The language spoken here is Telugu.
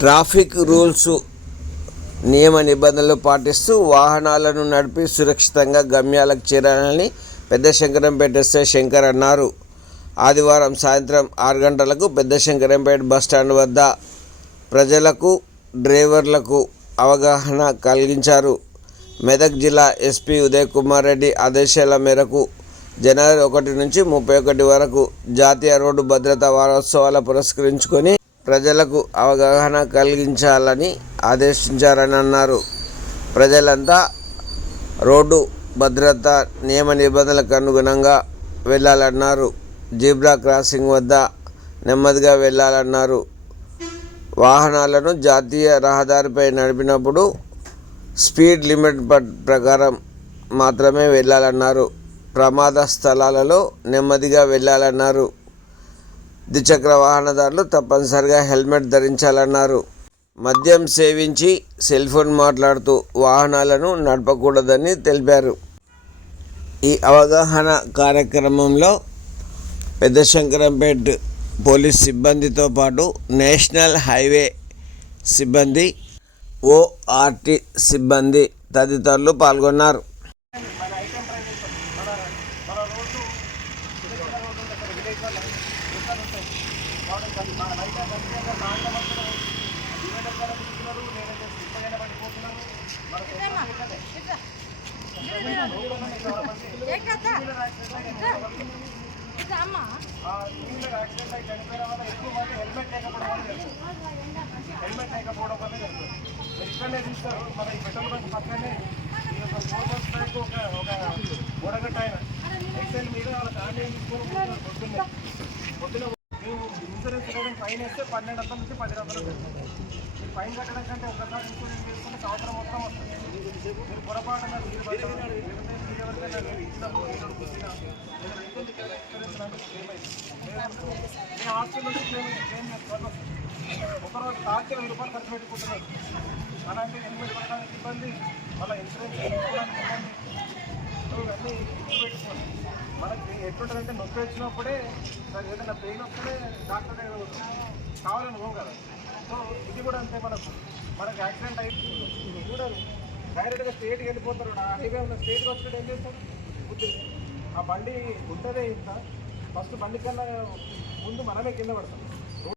ట్రాఫిక్ రూల్స్ నియమ నిబంధనలు పాటిస్తూ వాహనాలను నడిపి సురక్షితంగా గమ్యాలకు చేరాలని పెద్ద శంకరంపేట ఎస్ఐ శంకర్ అన్నారు. ఆదివారం సాయంత్రం ఆరు గంటలకు పెద్ద శంకరంపేట బస్టాండ్ వద్ద ప్రజలకు డ్రైవర్లకు అవగాహన కలిగించారు. మెదక్ జిల్లా ఎస్పీ ఉదయ్ కుమార్ రెడ్డి ఆదేశాల మేరకు జనవరి ఒకటి నుంచి ముప్పై ఒకటి వరకు జాతీయ రోడ్డు భద్రతా వారోత్సవాల పురస్కరించుకొని ప్రజలకు అవగాహన కలిగించాలని ఆదేశించారని అన్నారు. ప్రజలంతా రోడ్డు భద్రత నియమ నిబంధనలకు అనుగుణంగా వెళ్ళాలన్నారు. జీబ్రా క్రాసింగ్ వద్ద నెమ్మదిగా వెళ్ళాలన్నారు. వాహనాలను జాతీయ రహదారిపై నడిపినప్పుడు స్పీడ్ లిమిట్ ప్రకారం మాత్రమే వెళ్ళాలన్నారు. ప్రమాద స్థలాలలో నెమ్మదిగా వెళ్ళాలన్నారు. ద్విచక్ర వాహనదారులు తప్పనిసరిగా హెల్మెట్ ధరించాలన్నారు. మద్యం సేవించి సెల్ ఫోన్ మాట్లాడుతూ వాహనాలను నడపకూడదని తెలిపారు. ఈ అవగాహన కార్యక్రమంలో పెద్ద శంకరంపేట్ పోలీస్ సిబ్బందితో పాటు నేషనల్ హైవే సిబ్బంది ఓఆర్టీ సిబ్బంది తదితరులు పాల్గొన్నారు. యాక్సిడెంట్ అయి చనిపోయిన వల్ల ఎక్కువ మంది హెల్మెట్ లేకపోవడం వల్ల హెల్మెట్ లేకపోవడం వల్ల జరుగుతుంది ఇక్కడనే చూస్తారు మన ఈ పెట్రోల్ బంక్ పక్కనే ఒక ఫోర్ మంత్స్ బ్యాక్ ఒక ఒక ఇన్సూరెన్స్ కట్టడం ఫైన్ వేస్తే పన్నెండు వందల నుంచి పది వందలు మీరు ఫైన్ కట్టడం కంటే ఒకసారి ఇన్సూరెన్స్ చేసుకుంటే సంవత్సరం మొత్తం వస్తుంది. మీరు పొరపాటున మీరు ఎవరికైనా ఇచ్చినప్పుడు మీరు గుద్దినా, ఇన్సూరెన్స్ లాంటిది క్లెయిమ్ అవుతుంది. మీ హాస్పిటల్ నుంచి క్లెయిమ్ క్లెయిమ్ చేసుకోవాలి ఒకరోజు తాకి వెయ్యి రూపాయలు ఖర్చు పెట్టుకుంటున్నారు. అలాంటి హెల్మెట్ పడడానికి ఇబ్బంది మళ్ళీ ఇన్సూరెన్స్ చేసుకోవడానికి ఇబ్బంది సో ఇవన్నీ గుర్తుపెట్టుకోవాలి ఎట్లుంటుందంటే నొప్పి వచ్చినప్పుడే ఏదైనా పెయిన్ వస్తే డాక్టర్ దగ్గర పోతాం. కావాలని పోవు కదా. సో ఇది కూడా అంతే మనకు. మనకు యాక్సిడెంట్ అయింది. చూడరు డైరెక్ట్గా స్టేట్కి వెళ్ళిపోతారు. హైవే ఉన్న స్టేట్కి వచ్చినట్టు ఏం చేస్తారు? బుద్ధి ఆ బండి ఉంటుందే ఇంత. ఫస్ట్ బండి కన్నా ముందు మనమే కింద పడతాం.